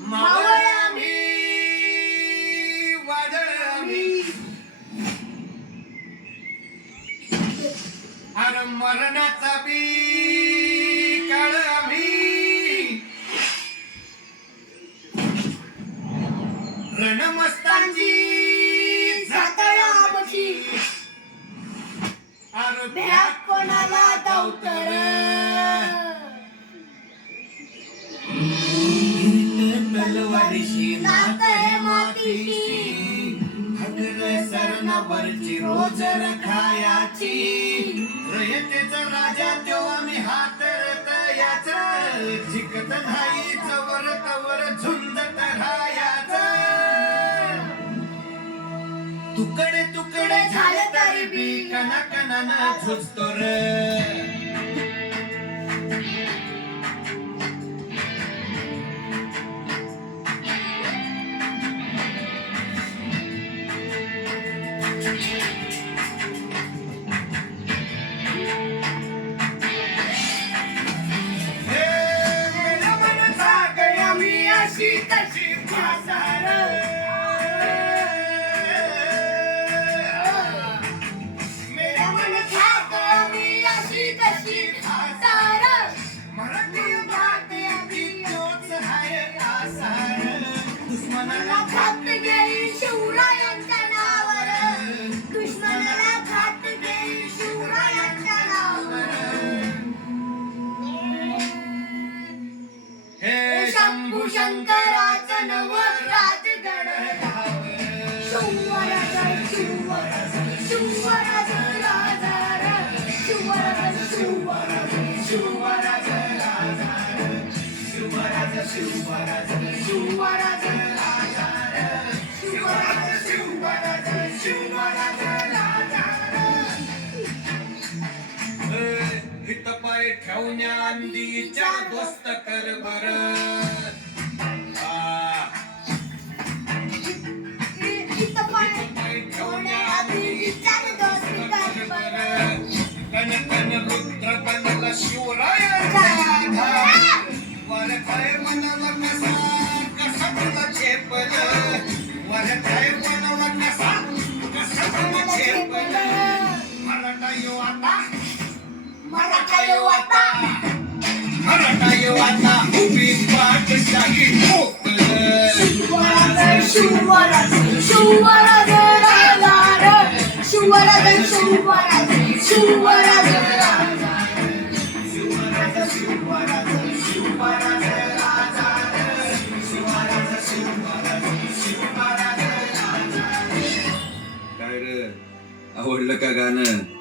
मावळ आम्ही वादळ आम्ही अरे मरणाचा बी काळ आम्ही रणमस्तांची जातळ आमची अरे भ्याक कोणाला दावतर तलवारीशी नातय मातीशी हगर सरणावरची रोज रखायाची रयतेचा राजा तो आम्ही हातरत याच जिकत नाही जवर तवर झुंजत राहायाच तुकडे तुकडे झाले तरी बी कणाकणानं झुजतो रे तशी भासार मेरा मन खातो मी अशी तशी भासार मराठी भाते अभी तोच हाय आसार दुश्मनाला खात गेली शिवरायांच्या नावावर दुश्मनाला खात गेली शिवरायांच्या नावावर हे शंभू शंकराचं नव राजगड शिवराज शिवराज शिवराज राजा शिवराज शिवराज शिवराज राजा शिवराज शिवराज शिवराज राजा शिवराज शिवराज शिवराज राजा हित पाय ठेवण्या अंदीच्या दोस्त कर बर कन कन रुद्र बनला शिवरायांचा वर काय मनवा कसा कसा तुला चेपल वर काय मनवा कसा कसा तुला चेपल मराठा यो आता मराठा यो आता मराठा यो आता उभी पाठशाही ठोकल शिवराज शिवराज शिवराज राजा शिवराज शिवराज शिवराज राजा शिवराज शिवराज शिवराज राजा शिवराज शिवराज शिवराज राजा काय रे आवडलं का गाणं